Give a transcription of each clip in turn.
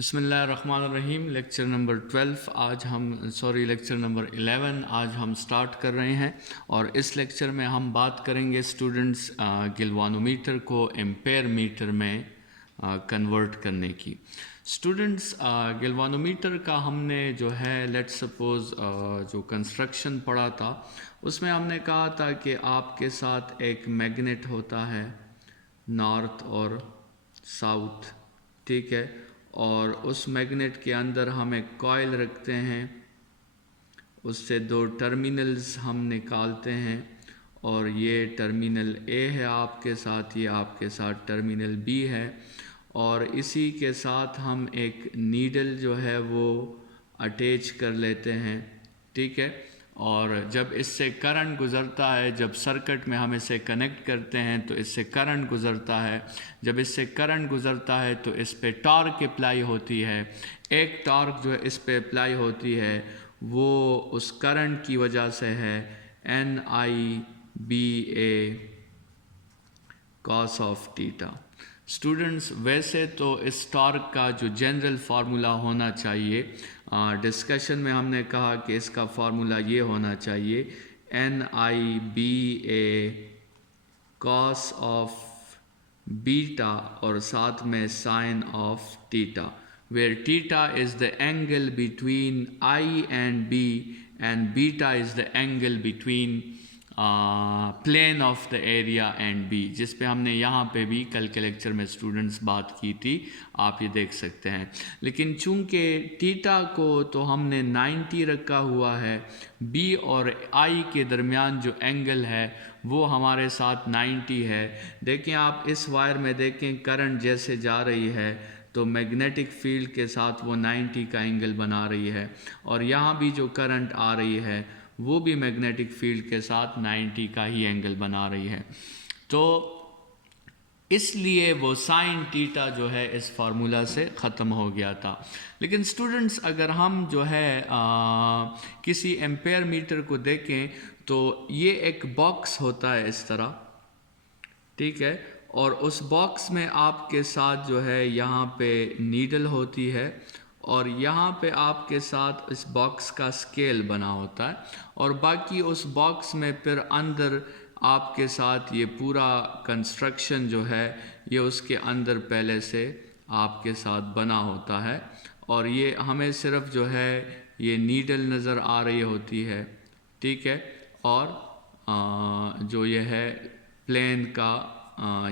बिस्मिल्लाहिर्रहमानिर्रहीम। Lecture number 11 आज हम स्टार्ट कर रहे हैं और इस लेक्चर में हम बात करेंगे स्टूडेंट्स गिलवानोमीटर को एम्पेयर मीटर में कन्वर्ट करने की। स्टूडेंट्स गिलवानोमीटर का हमने जो है लेट्स सपोज़ जो कंस्ट्रक्शन पढ़ा था उसमें हमने कहा था कि आपके साथ एक मैग्नेट होता है नॉर्थ और साउथ, ठीक है, और उस मैग्नेट के अंदर हम एक कॉइल रखते हैं, उससे दो टर्मिनल्स हम निकालते हैं और ये टर्मिनल ए है आपके साथ, ये आपके साथ टर्मिनल बी है और इसी के साथ हम एक नीडल जो है वो अटैच कर लेते हैं, ठीक है। और जब इससे करंट गुज़रता है, जब सर्किट में हम इसे कनेक्ट करते हैं तो इससे करंट गुज़रता है, जब इससे करंट गुज़रता है तो इस पे टॉर्क अप्लाई होती है। एक टॉर्क जो है इस पे अप्लाई होती है वो उस करंट की वजह से है NIBA cos of theta. Students वैसे तो इस टॉर्क का जो जनरल फार्मूला होना चाहिए, डिस्कशन में हमने कहा कि इसका फार्मूला ये होना चाहिए NIBA cos ऑफ बीटा और साथ में sine of theta, where theta is the angle between I and B and beta is the angle between plane of the area and B, जिस पे हमने यहाँ पे भी कल के लेक्चर में स्टूडेंट्स बात की थी, आप ये देख सकते हैं। लेकिन चूंकि थीटा को तो हमने 90 रखा हुआ है, बी और आई के दरमियान जो एंगल है वो हमारे साथ 90 है। देखें आप इस वायर में देखें करंट जैसे जा रही है तो मैग्नेटिक फील्ड के साथ वो 90 का एंगल बना रही है और यहाँ भी जो करंट आ रही है वो भी मैग्नेटिक फील्ड के साथ 90 का ही एंगल बना रही है। तो इसलिए वो साइन थीटा जो है इस फार्मूला से ख़त्म हो गया था। लेकिन स्टूडेंट्स अगर हम जो है किसी एम्पेयर मीटर को देखें तो ये एक बॉक्स होता है इस तरह, ठीक है, और उस बॉक्स में आपके साथ जो है यहाँ पे नीडल होती है और यहाँ पे आपके साथ इस बॉक्स का स्केल बना होता है और बाकी उस बॉक्स में फिर अंदर आपके साथ ये पूरा कंस्ट्रक्शन जो है ये उसके अंदर पहले से आपके साथ बना होता है और ये हमें सिर्फ जो है ये नीडल नज़र आ रही होती है, ठीक है, और जो ये है प्लेन का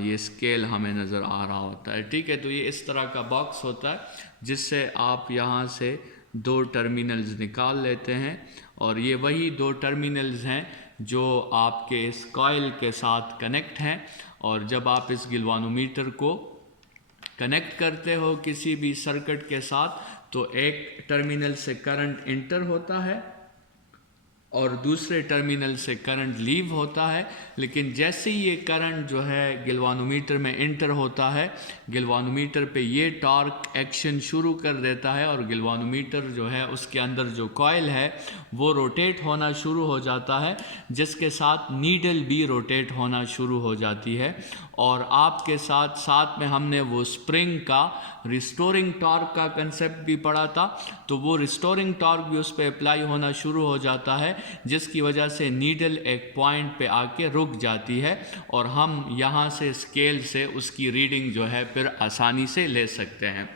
ये स्केल हमें नज़र आ रहा होता है, ठीक है। तो ये इस तरह का बॉक्स होता है जिससे आप यहाँ से दो टर्मिनल्स निकाल लेते हैं और ये वही दो टर्मिनल्स हैं जो आपके इस कॉइल के साथ कनेक्ट हैं और जब आप इस गिलवानोमीटर को कनेक्ट करते हो किसी भी सर्किट के साथ तो एक टर्मिनल से करंट इंटर होता है और दूसरे टर्मिनल से करंट लीव होता है। लेकिन जैसे ही ये करंट जो है गिलवानोमीटर में इंटर होता है, गिलवानोमीटर पे ये टॉर्क एक्शन शुरू कर देता है और गिलवानोमीटर जो है उसके अंदर जो कॉइल है वो रोटेट होना शुरू हो जाता है, जिसके साथ नीडल भी रोटेट होना शुरू हो जाती है और आपके साथ साथ में हमने वो स्प्रिंग का रिस्टोरिंग टॉर्क का कंसेप्ट भी पढ़ा था, तो वो रिस्टोरिंग टॉर्क भी उस पर अप्लाई होना शुरू हो जाता है जिसकी वजह से नीडल एक पॉइंट पे आके रुक जाती है और हम यहाँ से स्केल से उसकी रीडिंग जो है फिर आसानी से ले सकते हैं।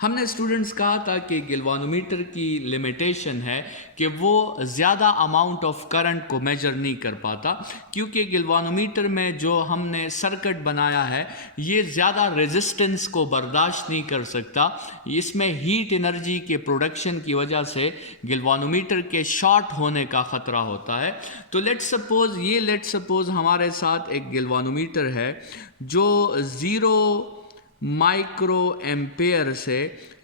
हमने स्टूडेंट्स कहा था कि गिलवानोमीटर की लिमिटेशन है कि वो ज़्यादा अमाउंट ऑफ करंट को मेजर नहीं कर पाता, क्योंकि गिलवानोमीटर में जो हमने सर्किट बनाया है ये ज़्यादा रेजिस्टेंस को बर्दाश्त नहीं कर सकता। इसमें हीट एनर्जी के प्रोडक्शन की वजह से गिलवानोमीटर के शॉर्ट होने का ख़तरा होता है। तो लेट्स सपोज़ हमारे साथ एक गिलवानोमीटर है जो 0 माइक्रो एम्पेयर से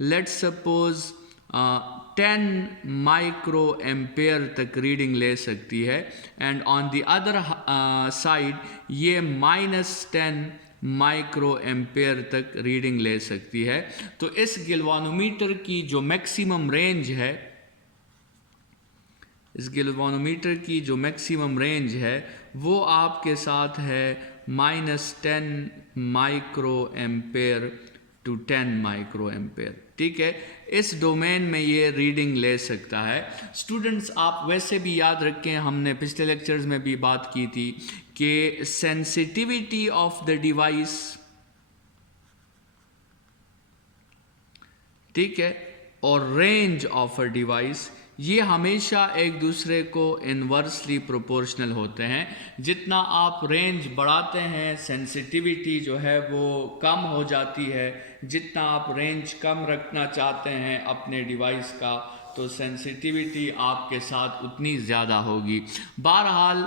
लेट्स सपोज 10 माइक्रो एम्पेयर तक रीडिंग ले सकती है and on the other side ये -10 माइक्रो एम्पेयर तक रीडिंग ले सकती है। तो इस गिलवानोमीटर की जो मैक्सिमम रेंज है, इस गिलवानोमीटर की जो मैक्सिमम रेंज है वो आपके साथ है -10 micro ampere to 10 micro ampere. ठीक है, इस डोमेन में ये रीडिंग ले सकता है। स्टूडेंट्स आप वैसे भी याद रखें, हमने पिछले लेक्चर्स में भी बात की थी कि सेंसिटिविटी ऑफ द डिवाइस, ठीक है, और रेंज ऑफ अ डिवाइस, ये हमेशा एक दूसरे को इन्वर्सली प्रोपोर्शनल होते हैं। जितना आप रेंज बढ़ाते हैं सेंसिटिविटी जो है वो कम हो जाती है, जितना आप रेंज कम रखना चाहते हैं अपने डिवाइस का तो सेंसिटिविटी आपके साथ उतनी ज़्यादा होगी। बहरहाल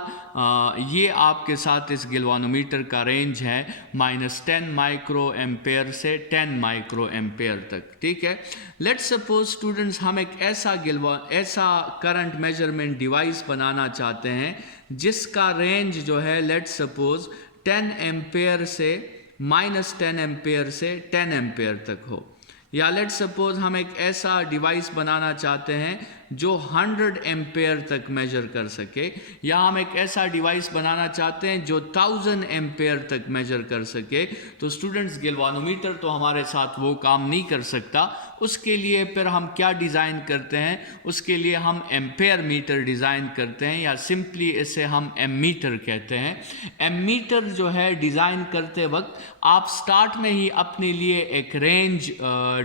ये आपके साथ इस गिलवानोमीटर का रेंज है -10 माइक्रो एम्पेयर से 10 माइक्रो एम्पेयर तक। ठीक है, लेट्स सपोज स्टूडेंट्स हम एक ऐसा करंट मेजरमेंट डिवाइस बनाना चाहते हैं जिसका रेंज जो है लेट्स सपोज 10 एम्पेयर से -10 एम्पेयर से 10 एम्पेयर तक हो, या लेट्स सपोज हम एक ऐसा डिवाइस बनाना चाहते हैं जो 100 एम्पेयर तक मेजर कर सके, या हम एक ऐसा डिवाइस बनाना चाहते हैं जो 1000 एम्पेयर तक मेजर कर सके। तो स्टूडेंट्स गिलवानोमीटर तो हमारे साथ वो काम नहीं कर सकता। उसके लिए फिर हम क्या डिज़ाइन करते हैं, उसके लिए हम एम्पेयर मीटर डिज़ाइन करते हैं, या सिंपली इसे हम एमीटर कहते हैं। एमीटर जो है डिज़ाइन करते वक्त आप स्टार्ट में ही अपने लिए एक रेंज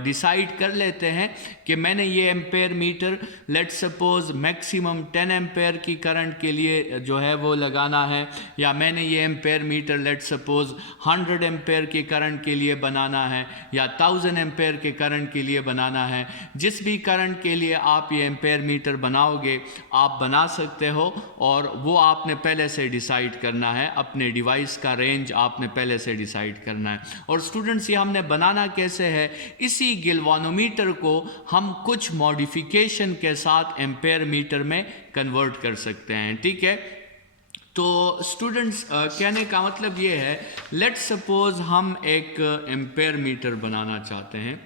डिसाइड कर लेते हैं कि मैंने ये ampere metre let's suppose maximum 10 ampere की करंट के लिए जो है वो लगाना है, या मैंने ये ampere metre let's suppose 100 ampere के करंट के लिए बनाना है, या 1000 एम्पेयर के करंट के लिए बनाना है। जिस भी करंट के लिए आप ये एम्पेयर मीटर बनाओगे आप बना सकते हो, और वो आपने पहले से डिसाइड करना है, अपने डिवाइस का रेंज आपने पहले से डिसाइड करना है। और स्टूडेंट्स ये हमने बनाना कैसे है, इसी गिलवानोमीटर को हम कुछ मॉडिफिकेशन के साथ एम्पेयर मीटर में कन्वर्ट कर सकते हैं। ठीक है, तो स्टूडेंट्स कहने का मतलब ये है, लेट्स सपोज हम एक एम्पेयर मीटर बनाना चाहते हैं।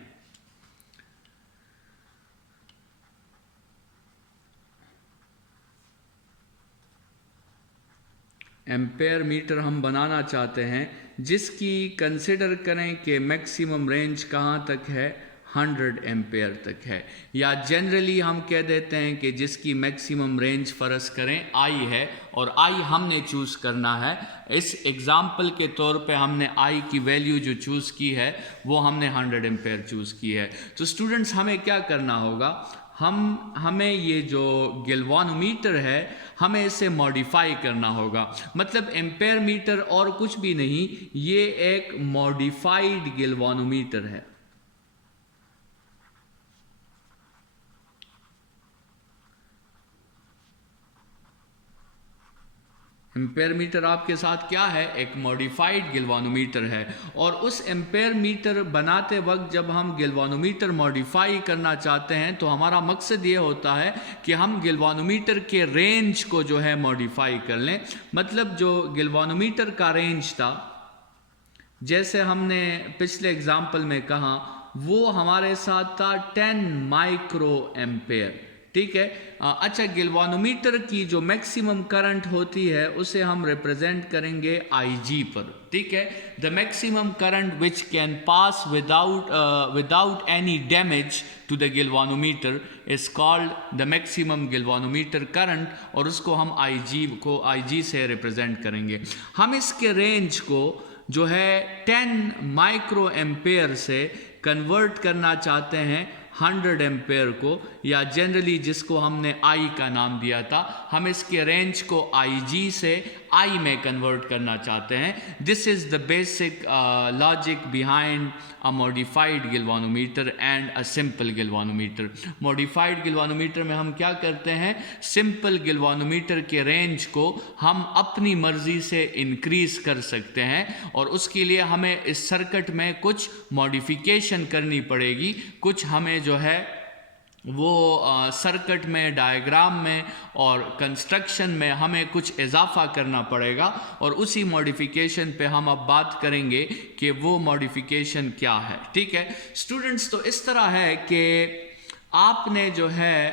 एम्पेयर मीटर हम बनाना चाहते हैं जिसकी कंसिडर करें कि मैक्सिमम रेंज कहाँ तक है, 100 एम्पेयर तक है, या जनरली हम कह देते हैं कि जिसकी मैक्सिमम रेंज फ़र्ज करें आई है, और आई हमने चूज़ करना है। इस एग्ज़ाम्पल के तौर पे हमने आई की वैल्यू जो चूज़ की है वो हमने 100 एम्पेयर चूज़ की है। तो स्टूडेंट्स हमें क्या करना होगा, हमें ये जो गिलवानोमीटर है हमें इसे मॉडिफाई करना होगा। मतलब एम्पेयर मीटर और कुछ भी नहीं, ये एक मॉडिफाइड गिलवानोमीटर है। एम्पेयर मीटर आपके साथ क्या है, एक मॉडिफाइड गिलवानोमीटर है। और उस एम्पेयर मीटर बनाते वक्त जब हम गिलवानोमीटर मॉडिफाई करना चाहते हैं तो हमारा मकसद ये होता है कि हम गिलवानोमीटर के रेंज को जो है मॉडिफाई कर लें। मतलब जो गिलवानोमीटर का रेंज था, जैसे हमने पिछले एग्जाम्पल में कहा, वो हमारे साथ था 10 माइक्रो एम्पेयर। ठीक है, अच्छा, गिलवानोमीटर की जो मैक्सिमम करंट होती है उसे हम रिप्रेजेंट करेंगे IG पर। ठीक है, the maximum current which can pass without any damage to the galvanometer is called the maximum galvanometer current, और उसको हम IG से रिप्रेजेंट करेंगे। हम इसके रेंज को जो है 10 माइक्रो एम्पेयर से कन्वर्ट करना चाहते हैं 100 एम्पेयर को, या जनरली जिसको हमने आई का नाम दिया था, हम इसके रेंज को IG से आई में कन्वर्ट करना चाहते हैं। This is the basic logic behind a modified galvanometer and a simple galvanometer. Modified galvanometer में हम क्या करते हैं, सिंपल गिलवानोमीटर के रेंज को हम अपनी मर्जी से इंक्रीज कर सकते हैं, और उसके लिए हमें इस सर्किट में कुछ मॉडिफिकेशन करनी पड़ेगी। कुछ हमें जो है वो सर्किट में, डायग्राम में और कंस्ट्रक्शन में हमें कुछ इजाफा करना पड़ेगा, और उसी मॉडिफिकेशन पे हम अब बात करेंगे कि वो मॉडिफिकेशन क्या है। ठीक है स्टूडेंट्स, तो इस तरह है कि आपने जो है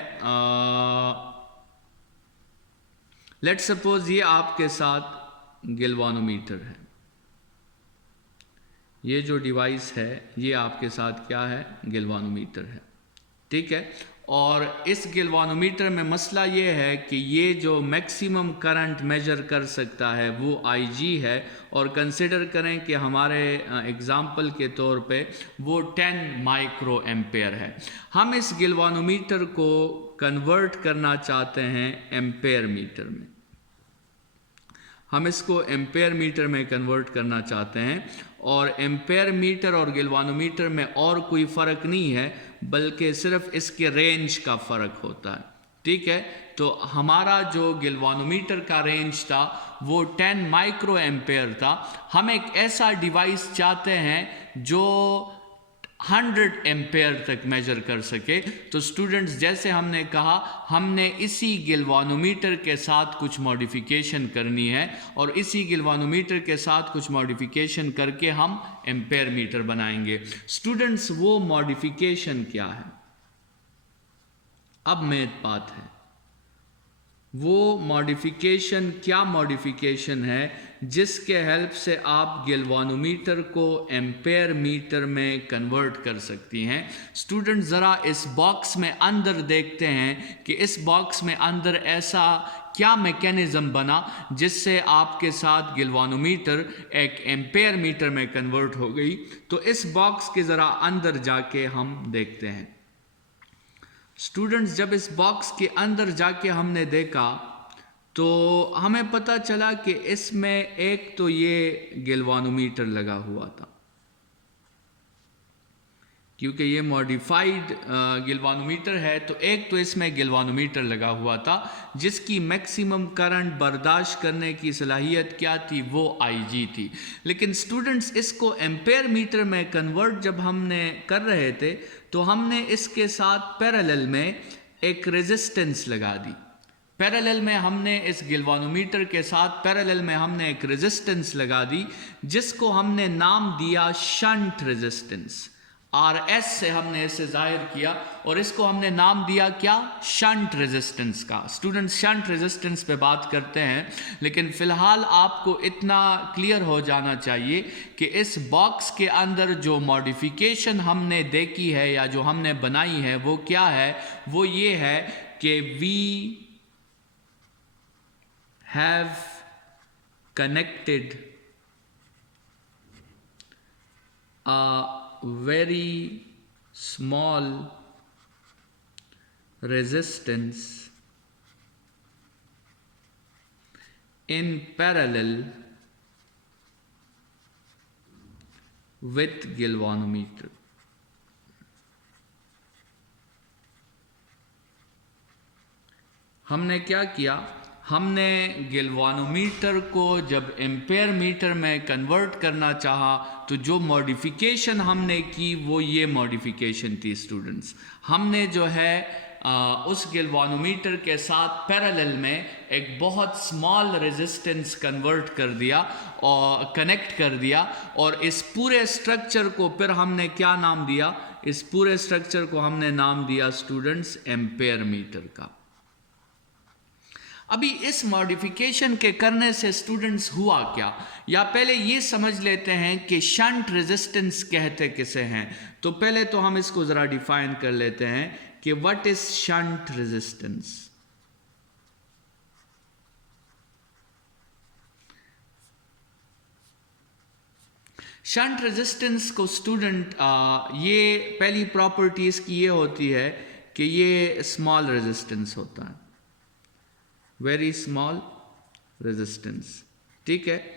लेट्स सपोज ये आपके साथ गिलवानोमीटर है, ये जो डिवाइस है ये आपके साथ क्या है, गैल्वानोमीटर है, ठीक है। और इस गैल्वानोमीटर में मसला ये है कि ये जो मैक्सिमम करंट मेजर कर सकता है वो IG है, और कंसिडर करें कि हमारे एग्जाम्पल के तौर पे वो 10 माइक्रो एम्पेयर है। हम इस गैल्वानोमीटर को कन्वर्ट करना चाहते हैं एम्पेयर मीटर में, हम इसको एम्पेयर मीटर में कन्वर्ट करना चाहते हैं। और एम्पेयर मीटर और गैल्वानोमीटर में और कोई फ़र्क नहीं है, बल्कि सिर्फ इसके रेंज का फ़र्क होता है, ठीक है। तो हमारा जो गैल्वानोमीटर का रेंज था वो 10 माइक्रो एम्पेयर था। हम एक ऐसा डिवाइस चाहते हैं जो 100 एम्पेयर तक मेजर कर सके। तो स्टूडेंट्स, जैसे हमने कहा, हमने इसी गैल्वानोमीटर के साथ कुछ मॉडिफिकेशन करनी है, और इसी गैल्वानोमीटर के साथ कुछ मॉडिफिकेशन करके हम एम्पेयर मीटर बनाएंगे। स्टूडेंट्स, वो मॉडिफिकेशन क्या है? अब मेन बात है, वो मॉडिफिकेशन क्या मॉडिफिकेशन है जिसके हेल्प से आप गैल्वानोमीटर को एम्पेयर मीटर में कन्वर्ट कर सकती हैं। स्टूडेंट, ज़रा इस बॉक्स में अंदर देखते हैं कि इस बॉक्स में अंदर ऐसा क्या मैकेनिज़्म बना जिससे आपके साथ गैल्वानोमीटर एक एम्पेयर मीटर में कन्वर्ट हो गई। तो इस बॉक्स के ज़रा अंदर जाके हम देखते हैं। स्टूडेंट्स, जब इस बॉक्स के अंदर जाके हमने देखा तो हमें पता चला कि इसमें एक तो ये गैल्वानोमीटर लगा हुआ था, क्योंकि ये मॉडिफाइड गैल्वानोमीटर है, तो एक तो इसमें गैल्वानोमीटर लगा हुआ था जिसकी मैक्सिमम करंट बर्दाश्त करने की सलाहियत क्या थी, वो IG थी। लेकिन स्टूडेंट्स, इसको एम्पेयर मीटर में कन्वर्ट जब हमने कर रहे थे तो हमने इसके साथ पैरेलल में एक रेजिस्टेंस लगा दी। पैरेलल में हमने इस गैल्वानोमीटर के साथ पैरेलल में हमने एक रेजिस्टेंस लगा दी, जिसको हमने नाम दिया शंट रेजिस्टेंस। RS से हमने इसे जाहिर किया और इसको हमने नाम दिया क्या, शंट रेजिस्टेंस का। स्टूडेंट्स, शंट रेजिस्टेंस पे बात करते हैं, लेकिन फ़िलहाल आपको इतना क्लियर हो जाना चाहिए कि इस बॉक्स के अंदर जो मॉडिफिकेशन हमने देखी है या जो हमने बनाई है वो क्या है, वो ये है कि we have connected very small resistance in parallel with galvanometer. हमने क्या किया, हमने गैल्वानोमीटर को जब एम्पेयर मीटर में कन्वर्ट करना चाहा तो जो मॉडिफिकेशन हमने की वो ये मॉडिफिकेशन थी। स्टूडेंट्स, हमने जो है उस गैल्वानोमीटर के साथ पैरेलल में एक बहुत स्मॉल रेजिस्टेंस कन्वर्ट कर दिया और कनेक्ट कर दिया, और इस पूरे स्ट्रक्चर को फिर हमने क्या नाम दिया, इस पूरे स्ट्रक्चर को हमने नाम दिया स्टूडेंट्स एम्पेयर मीटर का। अभी इस मॉडिफिकेशन के करने से स्टूडेंट्स हुआ क्या, या पहले ये समझ लेते हैं कि शंट रेजिस्टेंस कहते किसे हैं। तो पहले तो हम इसको ज़रा डिफाइन कर लेते हैं कि what is shunt resistance. Shunt resistance को स्टूडेंट ये पहली प्रॉपर्टीज़ की ये होती है कि ये स्मॉल रेजिस्टेंस होता है, वेरी स्मॉल रेजिस्टेंस, ठीक है।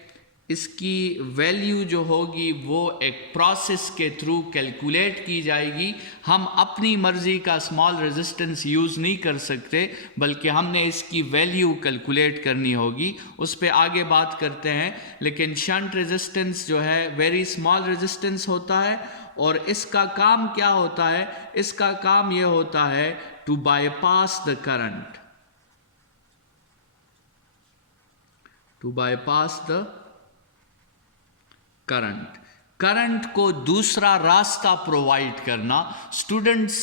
इसकी वैल्यू जो होगी वो एक प्रोसेस के थ्रू कैलकुलेट की जाएगी। हम अपनी मर्ज़ी का स्मॉल रेजिस्टेंस यूज़ नहीं कर सकते, बल्कि हमने इसकी वैल्यू कैलकुलेट करनी होगी, उस पर आगे बात करते हैं। लेकिन शंट रेजिस्टेंस जो है वेरी स्मॉल रेजिस्टेंस होता है, और इसका काम क्या होता है, इसका काम ये होता है to bypass the current, to bypass the current को दूसरा रास्ता प्रोवाइड करना। स्टूडेंट्स,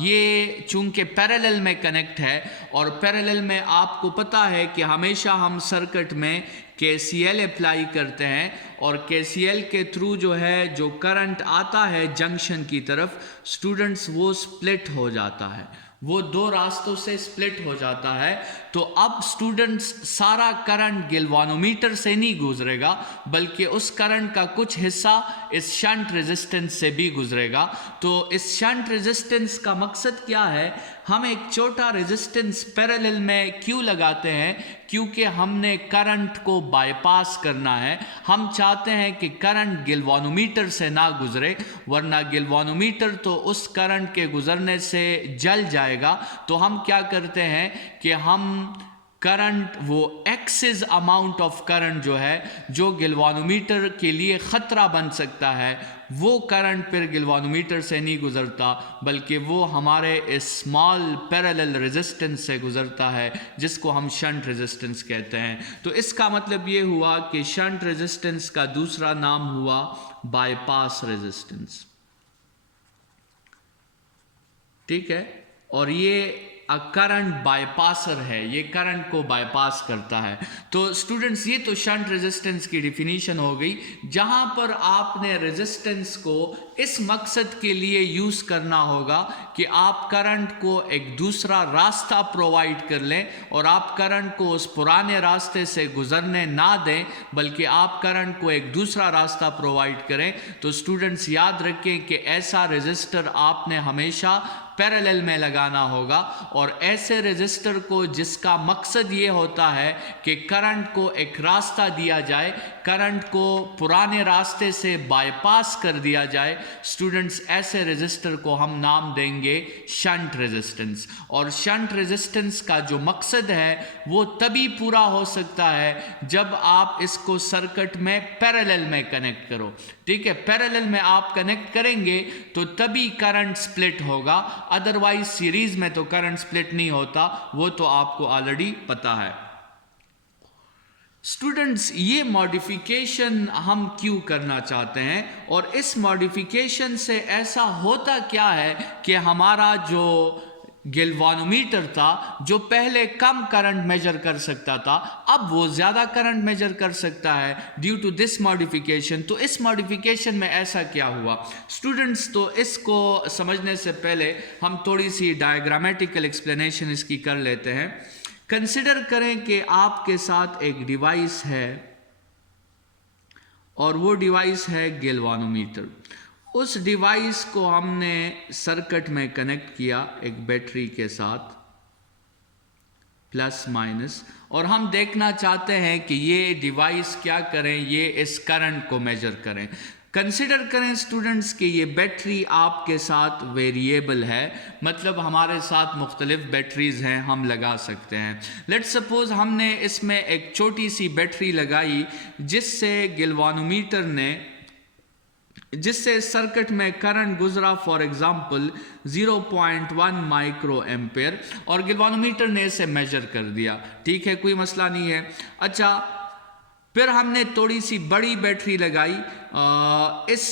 ये चूंकि पैरेलल में कनेक्ट है, और पैरेलल में आपको पता है कि हमेशा हम सर्किट में KCL अप्लाई करते हैं और KCL के थ्रू जो है जो करंट आता है जंक्शन की तरफ स्टूडेंट्स वो स्प्लिट हो जाता है, वो दो रास्तों से स्प्लिट हो जाता है। तो अब स्टूडेंट्स सारा करंट गैल्वानोमीटर से नहीं गुजरेगा बल्कि उस करंट का कुछ हिस्सा इस शंट रेजिस्टेंस से भी गुजरेगा। तो इस शंट रेजिस्टेंस का मकसद क्या है, हम एक छोटा रेजिस्टेंस पैरेलल में क्यों लगाते हैं, क्योंकि हमने करंट को बाईपास करना है। हम चाहते हैं कि करंट गैल्वानोमीटर से ना गुजरे, वरना गैल्वानोमीटर तो उस करंट के गुजरने से जल जाएगा। तो हम क्या करते हैं कि हम करंट, वो एक्सेस अमाउंट ऑफ करंट जो है जो गैल्वानोमीटर के लिए ख़तरा बन सकता है, वो करंट फिर गैल्वानोमीटर से नहीं गुजरता बल्कि वो हमारे इस स्मॉल पैरेलल रेजिस्टेंस से गुजरता है जिसको हम शंट रेजिस्टेंस कहते हैं। तो इसका मतलब ये हुआ कि शंट रेजिस्टेंस का दूसरा नाम हुआ बाईपास रेजिस्टेंस, ठीक है। और ये करंट बाईपासर है, ये करंट को बाईपास करता है। तो स्टूडेंट्स ये तो शंट रेजिस्टेंस की डिफिनीशन हो गई, जहां पर आपने रेजिस्टेंस को इस मकसद के लिए यूज करना होगा कि आप करंट को एक दूसरा रास्ता प्रोवाइड कर लें और आप करंट को उस पुराने रास्ते से गुजरने ना दें बल्कि आप करंट को एक दूसरा रास्ता प्रोवाइड करें। तो स्टूडेंट्स याद रखें कि ऐसा रेजिस्टर आपने हमेशा पैरेलल में लगाना होगा और ऐसे रेजिस्टर को जिसका मकसद ये होता है कि करंट को एक रास्ता दिया जाए, करंट को पुराने रास्ते से बाईपास कर दिया जाए। स्टूडेंट्स ऐसे रेजिस्टर को हम नाम देंगे शंट रेजिस्टेंस। और शंट रेजिस्टेंस का जो मकसद है वो तभी पूरा हो सकता है जब आप इसको सर्किट में पैरेलल में कनेक्ट करो, ठीक है। पैरेलल में आप कनेक्ट करेंगे तो तभी करंट स्प्लिट होगा, अदरवाइज सीरीज में तो करंट स्प्लिट नहीं होता, वो तो आपको ऑलरेडी पता है। स्टूडेंट्स ये मॉडिफिकेशन हम क्यों करना चाहते हैं और इस मॉडिफिकेशन से ऐसा होता क्या है कि हमारा जो गैल्वानोमीटर था जो पहले कम करंट मेजर कर सकता था अब वो ज़्यादा करंट मेजर कर सकता है ड्यू टू दिस मॉडिफिकेशन। तो इस मॉडिफिकेशन में ऐसा क्या हुआ स्टूडेंट्स, तो इसको समझने से पहले हम थोड़ी सी डायग्रामेटिकल एक्सप्लेनेशन इसकी कर लेते हैं। कंसिडर करें कि आपके साथ एक डिवाइस है और वो डिवाइस है गैल्वानोमीटर। उस डिवाइस को हमने सर्किट में कनेक्ट किया एक बैटरी के साथ प्लस माइनस, और हम देखना चाहते हैं कि ये डिवाइस क्या करें, ये इस करंट को मेजर करें। कंसिडर करें स्टूडेंट्स कि ये बैटरी आपके साथ वेरिएबल है, मतलब हमारे साथ मुख्तलिफ बैटरीज हैं, हम लगा सकते हैं। लेट्स सपोज हमने इसमें एक छोटी सी बैटरी लगाई जिससे सर्किट में करंट गुजरा फॉर एग्जांपल 0.1 माइक्रो एम्पेयर और गैल्वानोमीटर ने इसे मेजर कर दिया, ठीक है, कोई मसला नहीं है। अच्छा, फिर हमने थोड़ी सी बड़ी बैटरी लगाई, इस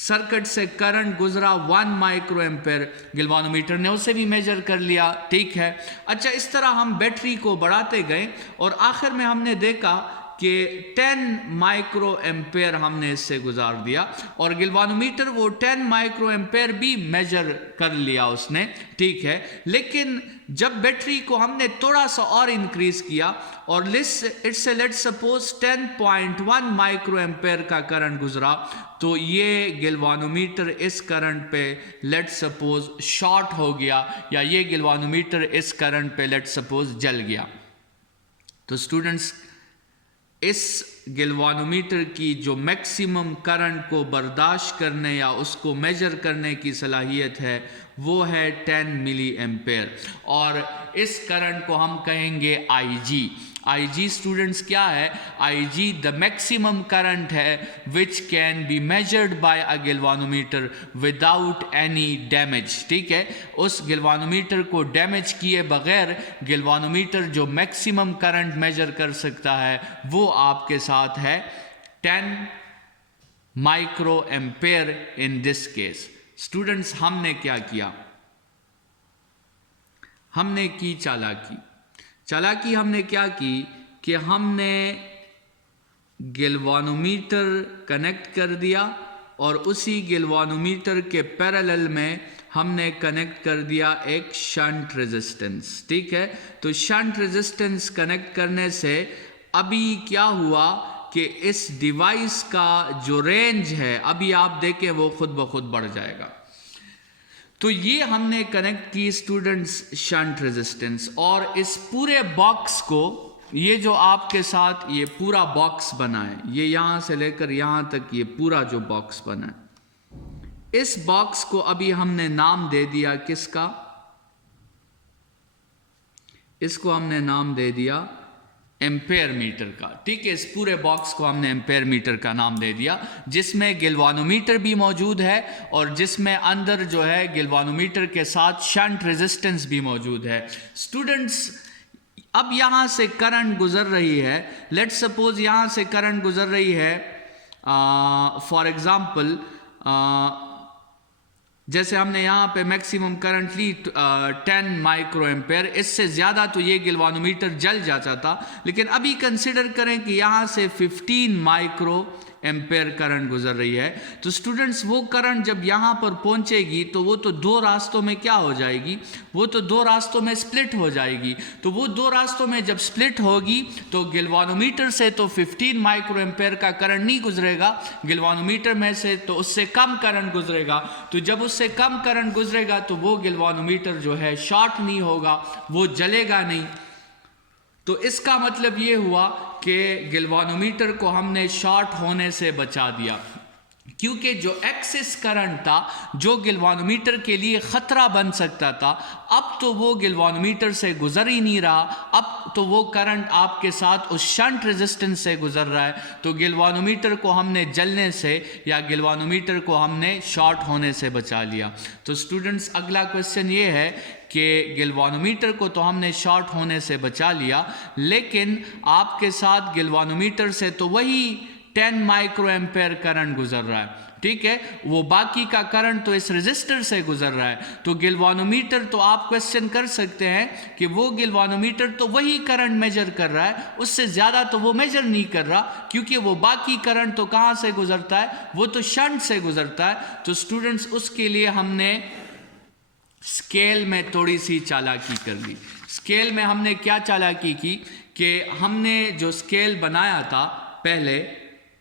सर्किट से करंट गुजरा 1 माइक्रो एम्पेयर, गैल्वानोमीटर ने उसे भी मेजर कर लिया, ठीक है। अच्छा, इस तरह हम बैटरी को बढ़ाते गए और आखिर में हमने देखा कि 10 माइक्रो एम्पेयर हमने इससे गुजार दिया और गैल्वानोमीटर वो 10 माइक्रो एम्पेयर भी मेजर कर लिया उसने, ठीक है। लेकिन जब बैटरी को हमने थोड़ा सा और इंक्रीज किया और इससे लेट्स सपोज 10.1 माइक्रो एम्पेयर का करंट गुजरा, तो ये गैल्वानोमीटर इस करंट पे लेट्स सपोज शॉर्ट हो गया या ये गैल्वानोमीटर इस करंट पे लेट्स सपोज जल गया। तो स्टूडेंट्स इस गैल्वानोमीटर की जो मैक्सिमम करंट को बर्दाश्त करने या उसको मेजर करने की सलाहियत है वो है 10 मिली एम्पेयर और इस करंट को हम कहेंगे IG स्टूडेंट्स क्या है, IG द मैक्सिमम करंट है which can be measured by a galvanometer without any damage, ठीक है। उस गैल्वानोमीटर को डैमेज किए बगैर गैल्वानोमीटर जो मैक्सिमम करंट मेजर कर सकता है वो आपके साथ है 10 micro ampere in this case. Students हमने क्या किया, हमने की चालाकी हमने क्या की कि हमने गैल्वानोमीटर कनेक्ट कर दिया और उसी गैल्वानोमीटर के पैरेलल में हमने कनेक्ट कर दिया एक शंट रेजिस्टेंस। ठीक है, तो शंट रेजिस्टेंस कनेक्ट करने से अभी क्या हुआ कि इस डिवाइस का जो रेंज है अभी आप देखें वो खुद ब खुद बढ़ जाएगा। तो ये हमने कनेक्ट की स्टूडेंट्स शंट रेजिस्टेंस, और इस पूरे बॉक्स को, ये जो आपके साथ ये पूरा बॉक्स बना है, ये यहां से लेकर यहां तक ये पूरा जो बॉक्स बना है, इस बॉक्स को अभी हमने नाम दे दिया किसका? इसको हमने नाम दे दिया एम्पेयर मीटर का। ठीक है, इस पूरे बॉक्स को हमने एम्पेयर मीटर का नाम दे दिया, जिसमें गैल्वानोमीटर भी मौजूद है और जिसमें अंदर जो है गैल्वानोमीटर के साथ शंट रेजिस्टेंस भी मौजूद है। स्टूडेंट्स, अब यहां से करंट गुजर रही है, लेट्स सपोज यहां से करंट गुजर रही है, फॉर एग्जांपल जैसे हमने यहाँ पे मैक्सिमम करंट ली 10 माइक्रो एम्पेयर, इससे ज़्यादा तो ये गैल्वानोमीटर जल जाता था, लेकिन अभी कंसिडर करें कि यहाँ से 15 माइक्रो एम्पेयर करंट गुजर रही है। तो स्टूडेंट्स, वो करंट जब यहाँ पर पहुँचेगी तो वो तो दो रास्तों में क्या हो जाएगी? वो तो दो रास्तों में स्प्लिट हो जाएगी। तो वो दो रास्तों में जब स्प्लिट होगी तो गैल्वानोमीटर से तो 15 माइक्रो एम्पेयर का करंट नहीं गुजरेगा, गैल्वानोमीटर में से तो उससे कम करंट गुजरेगा। तो जब उससे कम करंट गुजरेगा तो वो गैल्वानोमीटर जो है शॉर्ट नहीं होगा, वो जलेगा नहीं। तो इसका मतलब ये हुआ कि गैल्वानोमीटर को हमने शॉर्ट होने से बचा दिया, क्योंकि जो एक्सेस करंट था, जो गैल्वानोमीटर के लिए ख़तरा बन सकता था, अब तो वो गैल्वानोमीटर से गुजर ही नहीं रहा। अब तो वो करंट आपके साथ उस शंट रेजिस्टेंस से गुजर रहा है। तो गैल्वानोमीटर को हमने जलने से या गैल्वानोमीटर को हमने शॉर्ट होने से बचा लिया। तो स्टूडेंट्स, अगला क्वेश्चन ये है कि गैल्वानोमीटर को तो हमने शॉर्ट होने से बचा लिया, लेकिन आपके साथ गैल्वानोमीटर से तो वही 10 माइक्रो एम्पेयर करंट गुजर रहा है। ठीक है, वो बाकी का करंट तो इस रेजिस्टर से गुजर रहा है। तो गैल्वानोमीटर, तो आप क्वेश्चन कर सकते हैं कि वो गैल्वानोमीटर तो वही करंट मेजर कर रहा है, उससे ज़्यादा तो वो मेजर नहीं कर रहा, क्योंकि वो बाकी करंट तो कहाँ से गुजरता है? वो तो शंट से गुजरता है। तो स्टूडेंट्स, उसके लिए हमने स्केल में थोड़ी सी चालाकी कर ली। स्केल में हमने क्या चालाकी की कि हमने जो स्केल बनाया था पहले,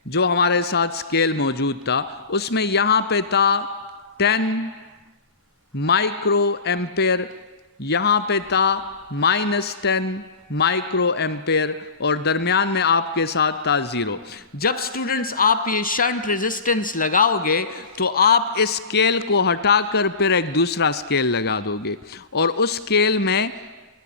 जो हमारे साथ स्केल मौजूद था, उसमें यहाँ पे था 10 माइक्रो एम्पेयर, यहाँ पे था -10 माइक्रो एम्पेयर, और दरमियान में आपके साथ था 0। जब स्टूडेंट्स आप ये शंट रेजिस्टेंस लगाओगे तो आप इस स्केल को हटाकर फिर एक दूसरा स्केल लगा दोगे, और उस स्केल में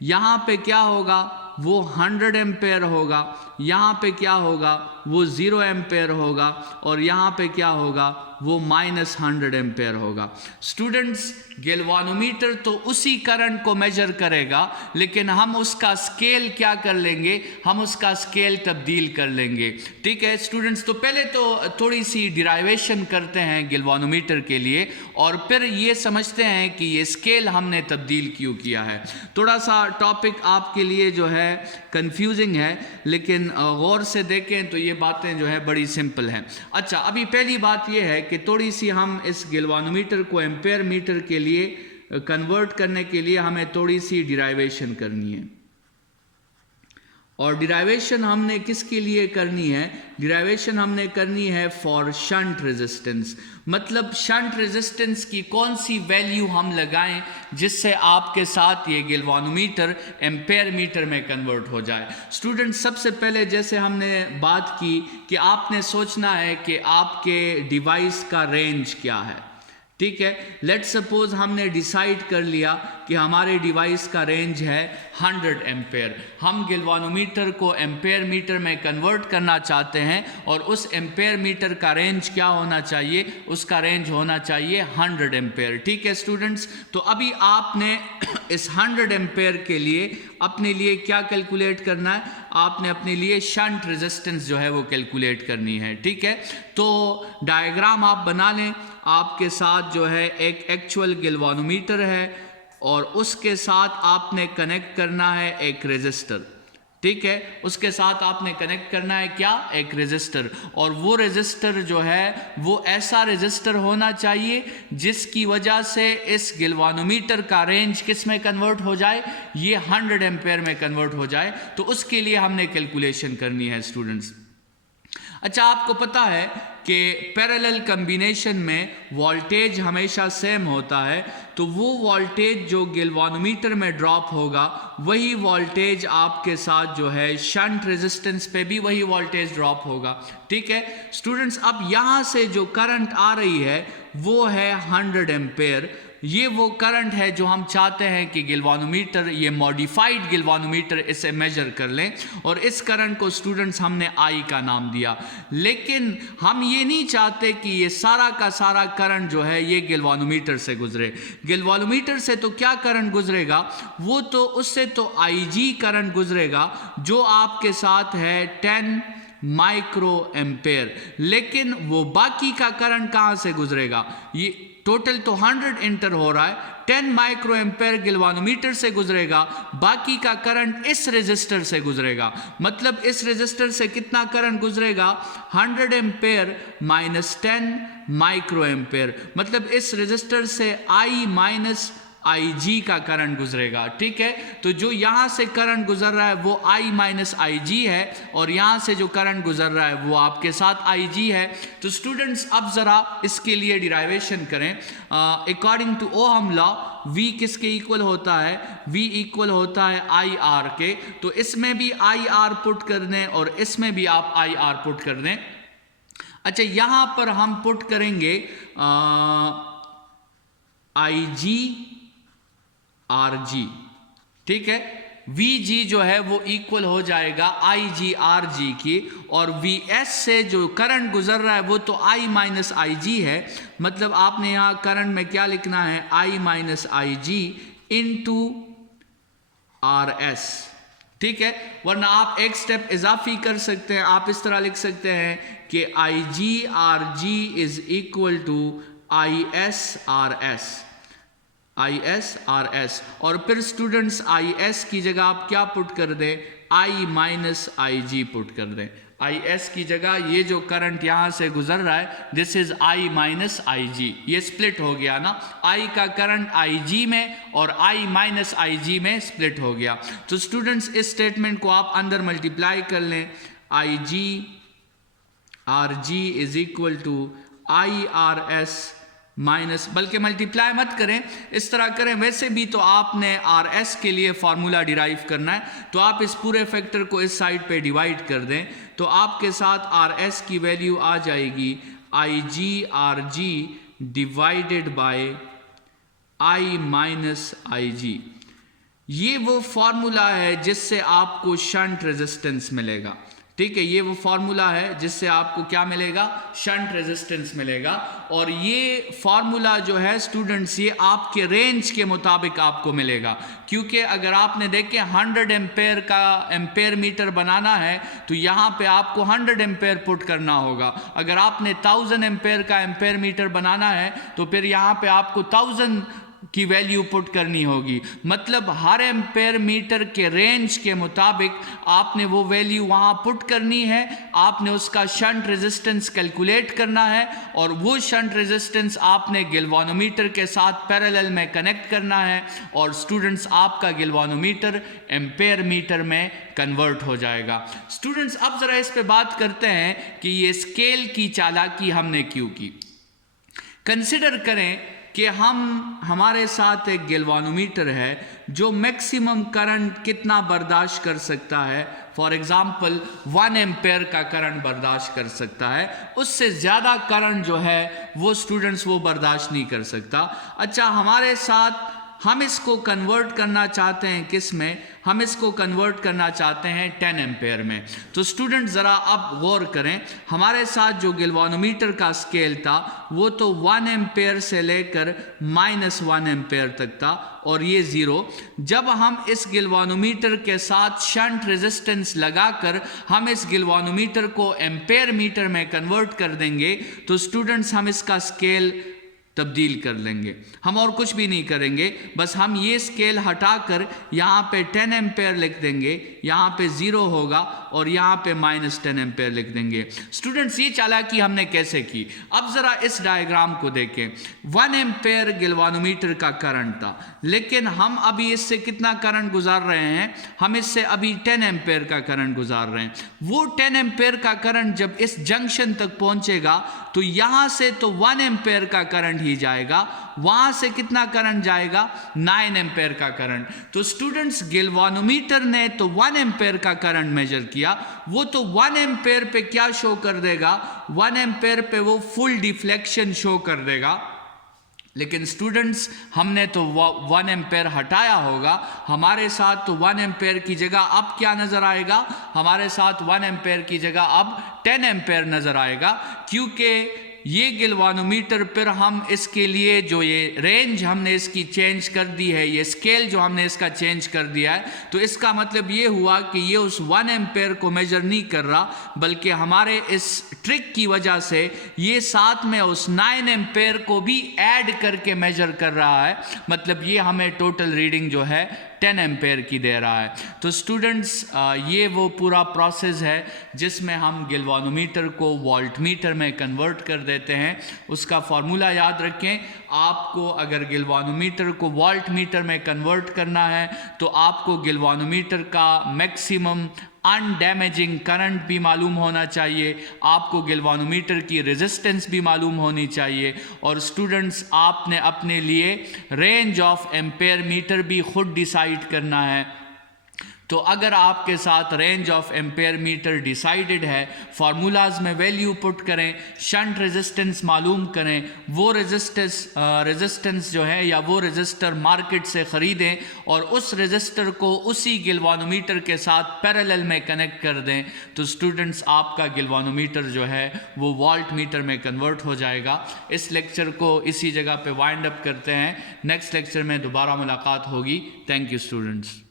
यहाँ पे क्या होगा? वो 100 एम्पेयर होगा, यहाँ पे क्या होगा? वो 0 एम्पेयर होगा, और यहाँ पे क्या होगा? वो -100 एम्पेयर होगा। स्टूडेंट्स, गैल्वानोमीटर तो उसी करंट को मेजर करेगा, लेकिन हम उसका स्केल क्या कर लेंगे? हम उसका स्केल तब्दील कर लेंगे। ठीक है स्टूडेंट्स, तो पहले तो थोड़ी सी डिराइवेशन करते हैं गैल्वानोमीटर के लिए, और फिर ये समझते हैं कि ये स्केल हमने तब्दील क्यों किया है। थोड़ा सा टॉपिक आपके लिए जो है कंफ्यूजिंग है, लेकिन गौर से देखें तो ये बातें जो है बड़ी सिंपल हैं। अच्छा, अभी पहली बात ये है कि थोड़ी सी हम इस गैल्वानोमीटर को एम्पेयर मीटर के लिए कन्वर्ट करने के लिए हमें थोड़ी सी डिराइवेशन करनी है। और डिराइवेशन हमने किसके लिए करनी है? डिराइवेशन हमने करनी है फॉर शंट रेजिस्टेंस। मतलब शंट रेजिस्टेंस की कौन सी वैल्यू हम लगाएं जिससे आपके साथ ये गैल्वानोमीटर एम्पेयर मीटर में कन्वर्ट हो जाए। स्टूडेंट, सबसे पहले जैसे हमने बात की कि आपने सोचना है कि आपके डिवाइस का रेंज क्या है। ठीक है, लेट्स सपोज हमने डिसाइड कर लिया कि हमारे डिवाइस का रेंज है 100 एम्पेयर। हम गैल्वानोमीटर को एम्पेयर मीटर में कन्वर्ट करना चाहते हैं, और उस एम्पेयर मीटर का रेंज क्या होना चाहिए? उसका रेंज होना चाहिए 100 एम्पेयर। ठीक है स्टूडेंट्स, तो अभी आपने इस 100 एम्पेयर के लिए अपने लिए क्या कैलकुलेट करना है? आपने अपने लिए शंट रेजिस्टेंस जो है वो कैलकुलेट करनी है। ठीक है, तो डायग्राम आप बना लें। आपके साथ जो है एक एक्चुअल गैल्वानोमीटर है, और उसके साथ आपने कनेक्ट करना है एक रेजिस्टर। ठीक है। उसके साथ आपने कनेक्ट करना है क्या, एक रेजिस्टर, और वो रेजिस्टर जो है वो ऐसा रेजिस्टर होना चाहिए जिसकी वजह से इस गिलवानोमीटर का रेंज किस में कन्वर्ट हो जाए, ये 100 एम्पेयर में कन्वर्ट हो जाए। तो उसके लिए हमने कैलकुलेशन करनी है स्टूडेंट्स। अच्छा, आपको पता है कि पैरेलल कॉम्बिनेशन में वोल्टेज हमेशा सेम होता है, तो वो वोल्टेज जो गिलवानोमीटर में ड्रॉप होगा वही वोल्टेज आपके साथ जो है शंट रेजिस्टेंस पे भी वही वोल्टेज ड्रॉप होगा। ठीक है स्टूडेंट्स, अब यहाँ से जो करंट आ रही है वो है 100 एम्पेयर। ये वो करंट है जो हम चाहते हैं कि गिलवानोमीटर, ये मॉडिफाइड गिलवानोमीटर इसे मेजर कर लें, और इस करंट को स्टूडेंट्स हमने आई का नाम दिया। लेकिन हम ये नहीं चाहते कि ये सारा का सारा करंट जो है ये गिलवानोमीटर से गुजरे। गिलवानोमीटर से तो क्या करंट गुजरेगा, वो तो उससे तो आईजी करंट गुजरेगा जो आपके साथ है 10 माइक्रो एम्पेयर। लेकिन वो बाकी का करंट कहां से गुजरेगा, ये टोटल तो 100 इंटर हो रहा है, 10 माइक्रो एम्पेयर गिलवानोमीटर से गुजरेगा, बाकी का करंट इस रेजिस्टर से गुजरेगा। मतलब इस रेजिस्टर से कितना करंट गुजरेगा, 100 एम्पेयर माइनस 10 माइक्रो एम्पेयर। मतलब इस रेजिस्टर से आई माइनस आई जी का करंट गुजरेगा। ठीक है, तो जो यहां से करंट गुजर रहा है वो आई माइनस आई जी है, और यहां से जो करंट गुजर रहा है वो आपके साथ आई जी है। तो स्टूडेंट्स अब जरा इसके लिए डिराइवेशन करें। According to ohm law V किसके इक्वल होता है, V इक्वल होता है आई आर के। तो इसमें भी आई आर पुट कर दें और इसमें भी आप आई आर पुट कर दें। अच्छा, यहां पर हम पुट करेंगे आई जी आर जी। ठीक है, वी जी जो है वो इक्वल हो जाएगा आई जी आर जी की, और वी एस से जो करंट गुजर रहा है वो तो आई माइनस आई जी है। मतलब आपने यहां करंट में क्या लिखना है, आई minus I ji into R S. ठीक है, वरना आप एक स्टेप इजाफी कर सकते हैं, आप इस तरह लिख सकते हैं कि I G R G is equal to I S R S, I S R S. और फिर स्टूडेंट्स आई एस की जगह आप क्या पुट कर दें, आई माइनस आई जी पुट कर दें। आई एस की जगह ये जो करंट यहां से गुजर रहा है this is I minus I G. ये स्प्लिट हो गया ना, आई का करंट आई जी में और आई माइनस आई जी में स्प्लिट हो गया। तो स्टूडेंट्स इस स्टेटमेंट को आप अंदर मल्टीप्लाई कर लें, I G R G is equal to I R S minus, बल्कि मल्टीप्लाई मत करें, इस तरह करें, वैसे भी तो आपने आर एस के लिए फॉर्मूला डिराइव करना है, तो आप इस पूरे फैक्टर को इस साइड पे डिवाइड कर दें, तो आपके साथ आर एस की वैल्यू आ जाएगी I G R G divided by I minus I G. ये वो फॉर्मूला है जिससे आपको शंट रेजिस्टेंस मिलेगा। ठीक है, ये वो फॉर्मूला है जिससे आपको क्या मिलेगा, शंट रेजिस्टेंस मिलेगा। और ये फॉर्मूला जो है स्टूडेंट्स ये आपके रेंज के मुताबिक आपको मिलेगा, क्योंकि अगर आपने देखे 100 एम्पेयर का एम्पेयर मीटर बनाना है तो यहाँ पे आपको 100 एम्पेयर पुट करना होगा। अगर आपने 1000 एम्पेयर का एम्पेयर मीटर बनाना है तो फिर यहाँ पे आपको 1000 की वैल्यू पुट करनी होगी। मतलब हर एम्पेयर मीटर के रेंज के मुताबिक आपने वो वैल्यू वहाँ पुट करनी है, आपने उसका शंट रेजिस्टेंस कैलकुलेट करना है, और वो शंट रेजिस्टेंस आपने गिलवानोमीटर के साथ पैरेलल में कनेक्ट करना है, और स्टूडेंट्स आपका गिलवानोमीटर एम्पेयर मीटर में कन्वर्ट हो जाएगा। स्टूडेंट्स अब ज़रा इस पे बात करते हैं कि ये स्केल की चालाकी हमने क्यों की। कंसिडर करें कि हमारे साथ एक गिलवानोमीटर है जो मैक्सिमम करंट कितना बर्दाश्त कर सकता है। फॉर एग्जाम्पल 1 एम्पेयर का करंट बर्दाश्त कर सकता है, उससे ज़्यादा करंट जो है वो स्टूडेंट्स वो बर्दाश्त नहीं कर सकता। अच्छा, हमारे साथ हम इसको कन्वर्ट करना चाहते हैं किस में, हम इसको कन्वर्ट करना चाहते हैं 10 एम्पेयर में। तो स्टूडेंट ज़रा अब गौर करें, हमारे साथ जो गिलवानोमीटर का स्केल था वो तो 1 एम्पेयर से लेकर -1 एम्पेयर तक था, और ये 0। जब हम इस गिलवानोमीटर के साथ शंट रेजिस्टेंस लगाकर हम इस गिलवानोमीटर को एम्पेयर मीटर में कन्वर्ट कर देंगे तो स्टूडेंट्स हम इसका स्केल तब्दील कर लेंगे। हम और कुछ भी नहीं करेंगे, बस हम ये स्केल हटाकर यहाँ पे 10 एम्पेयर लिख देंगे, यहाँ पे 0 होगा और यहाँ पे -10 एम्पेयर लिख देंगे। स्टूडेंट्स, ये चालाकी हमने कैसे की? अब ज़रा इस डायग्राम को देखें। 1 एम्पेयर गिलवानोमीटर का करंट था, लेकिन हम अभी इससे कितना करंट गुजार रहे हैं? हम इससे अभी 10 एम्पेयर का करंट गुजार रहे हैं। वो 10 एम्पेयर का करंट जब इस जंक्शन तक पहुंचेगा तो यहाँ से तो 1 एम्पेयर का करंट ही जाएगा, वहां से कितना करंट जाएगा? 9 एम्पेयर का करंट। तो स्टूडेंट्स, गिलवानोमीटर ने तो 1 एम्पेयर का करंट मेजर किया, वो तो 1 एम्पेयर पे क्या शो कर देगा? 1 एम्पेयर पे वो फुल डिफ्लेक्शन शो कर देगा। लेकिन स्टूडेंट्स, हमने तो 1 एम्पेयर हटाया होगा, हमारे साथ तो 1 एम्पेयर की जगह अब क्या नज़र आएगा? हमारे साथ 1 एम्पेयर की जगह अब 10 एम्पेयर नज़र आएगा, क्योंकि ये गिलवानोमीटर पर हम इसके लिए जो ये रेंज हमने इसकी चेंज कर दी है, ये स्केल जो हमने इसका चेंज कर दिया है, तो इसका मतलब ये हुआ कि ये उस 1 एम्पेयर को मेजर नहीं कर रहा, बल्कि हमारे इस ट्रिक की वजह से ये साथ में उस 9 एम्पेयर को भी ऐड करके मेजर कर रहा है। मतलब ये हमें टोटल रीडिंग जो है 10 एम्पेयर की दे रहा है। तो स्टूडेंट्स, ये वो पूरा प्रोसेस है जिसमें हम गिलवानोमीटर को वोल्टमीटर में कन्वर्ट कर देते हैं। उसका फार्मूला याद रखें, आपको अगर गिलवानोमीटर को वोल्टमीटर में कन्वर्ट करना है तो आपको गिलवानोमीटर का मैक्सिमम अनडैमेजिंग करंट भी मालूम होना चाहिए, आपको गिलवानोमीटर की रेजिस्टेंस भी मालूम होनी चाहिए, और स्टूडेंट्स, आपने अपने लिए रेंज ऑफ एम्पेयर मीटर भी खुद डिसाइड करना है। तो अगर आपके साथ range of ampere metre decided है, फार्मूलाज में वैल्यू पुट करें, शंट रेजिस्टेंस मालूम करें, वो रेजिस्टेंस जो है या वो रेजिस्टर मार्केट से ख़रीदें और उस रेजिस्टर को उसी गिलवानोमीटर के साथ पैरेलल में कनेक्ट कर दें, तो स्टूडेंट्स, आपका गिलवानोमीटर जो है वो वोल्ट मीटर में कन्वर्ट हो जाएगा। इस लेक्चर को इसी जगह पे वाइंड अप करते हैं। नेक्स्ट लेक्चर में दोबारा मुलाकात होगी। Thank you students.